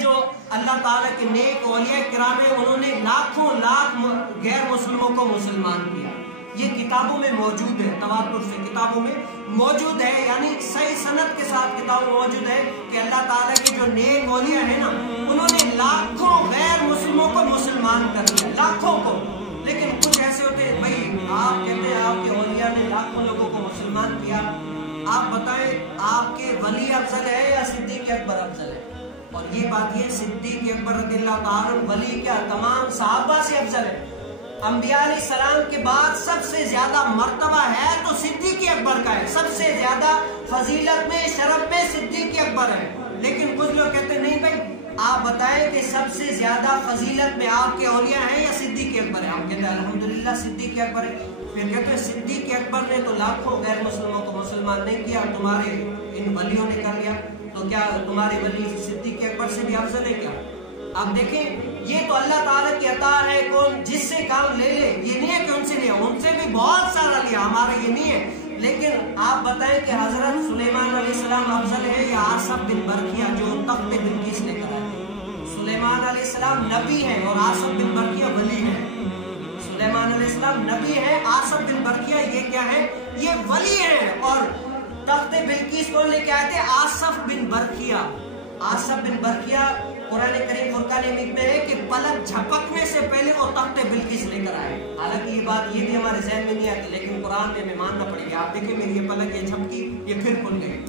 جو اللہ تعالیٰ کے نیک اولیاء کرام ہیں انہوں نے لاکھوں لاکھ غیر مسلموں کو مسلمان کیا. یہ کتابوں میں موجود ہے، تواتر سے کتابوں میں موجود ہے، یعنی صحیح سند کے ساتھ کتابوں موجود ہے کہ اللہ تعالیٰ کے جو نیک اولیاء ہیں نا انہوں نے لاکھوں غیر مسلموں کو مسلمان کر دیا، لاکھوں کو. لیکن کچھ ایسے ہوتے ہیں بھائی آپ کہتے ہیں آپ کے اولیاء نے لاکھوں لوگوں کو مسلمان کیا، آپ بتائیں آپ کے ولی افضل ہے یا صدیق اکبر افضل ہے؟ اور یہ بات یہ صدیق اکبر رضی اللہ تعالیٰ ولی کیا تمام صحابہ سے افضل ہے. انبیاء علیہ السلام کے بعد سب سے زیادہ مرتبہ ہے تو صدیق اکبر کا ہے، سب سے زیادہ فضیلت میں شرف میں صدیق اکبر ہے. لیکن کچھ لوگ کہتے ہیں نہیں بھائی آپ بتائیں کہ سب سے زیادہ فضیلت میں آپ کے اولیاء ہیں یا صدیق اکبر ہے؟ ہم کہتے ہیں الحمدللہ صدیق اکبر ہے. پھر کہتے ہیں صدیق اکبر نے تو لاکھوں غیر مسلموں کو مسلمان نہیں کیا، تمہارے ان ولیوں نے کر لیا، تو کیا تمہارے ولی صدیق اکبر سے بھی افضل ہے کیا؟ اب دیکھیں یہ تو اللہ تعالیٰ کی عطا ہے، کون جس سے کام لے لے، یہ نہیں ہے کہ ان سے لیا، ان سے بھی بہت سارا لیا، ہمارا یہ نہیں ہے. لیکن آپ بتائیں کہ حضرت سلیمان علیہ السلام افضل ہے یا آصف بن برقیہ جو تخت بلقیس لے کر آئے؟ سلیمان علیہ السلام نبی ہے اور آصف بن برقیہ ولی ہے. سلیمان علیہ السلام نبی ہے، آصف بن برقیہ یہ کیا ہے؟ یہ ولی ہے. اور تخت بلقیس کو لے کے آئے تھے آصف بن برقیہ. آصف بن برقیہ قرآن کریم فرقان حمید میں ہے کہ پلک جھپکنے سے پہلے وہ تخت بلقیس لے کر آئے. حالانکہ یہ بات یہ بھی ہمارے ذہن میں نہیں آتی، لیکن قرآن میں ہمیں ماننا پڑے گا. آپ دیکھیں میری یہ پلک یہ جھپکی یہ پھر کھل گئی،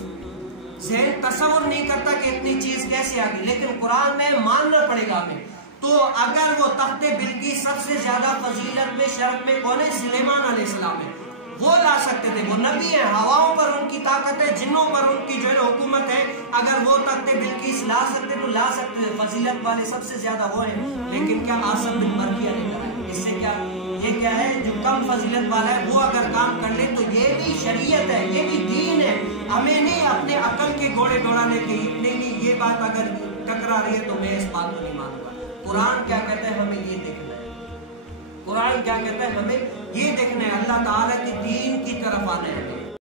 ذہن تصور نہیں کرتا کہ اتنی چیز کیسے آ گئی، لیکن قرآن میں ماننا پڑے گا ہمیں. تو اگر وہ تخت بلقیس سب سے زیادہ فضیلت میں شرف میں کون ہے؟ سلیمان علیہ السلام ہے. وہ لا سکتے تھے، وہ نبی ہیں، ہواؤں پر ان کی طاقت ہے، جنوں پر ان کی جو ہے حکومت ہے. اگر وہ تخت بلقیس لا سکتے تو لا سکتے تھے، فضیلت والے سب سے زیادہ وہ ہیں. لیکن کیا آصف بن برقیہ نے کرا؟ اس سے کیا یہ کیا ہے جو کم فضیلت والا ہے وہ اگر کام کر لے تو یہ بھی شریعت ہے، یہ بھی دین ہے. ہمیں نہیں اپنے عقل کے گھوڑے دوڑانے کے نہیں، یہ بات اگر ٹکرا رہی ہے تو میں اس بات کو نہیں مانوں گا. قرآن کیا کہتا ہے ہمیں یہ دیکھنا ہے، قرآن کیا کہتا ہے ہمیں یہ دیکھنا ہے، اللہ تعالیٰ کے دین کی طرف آنا ہے.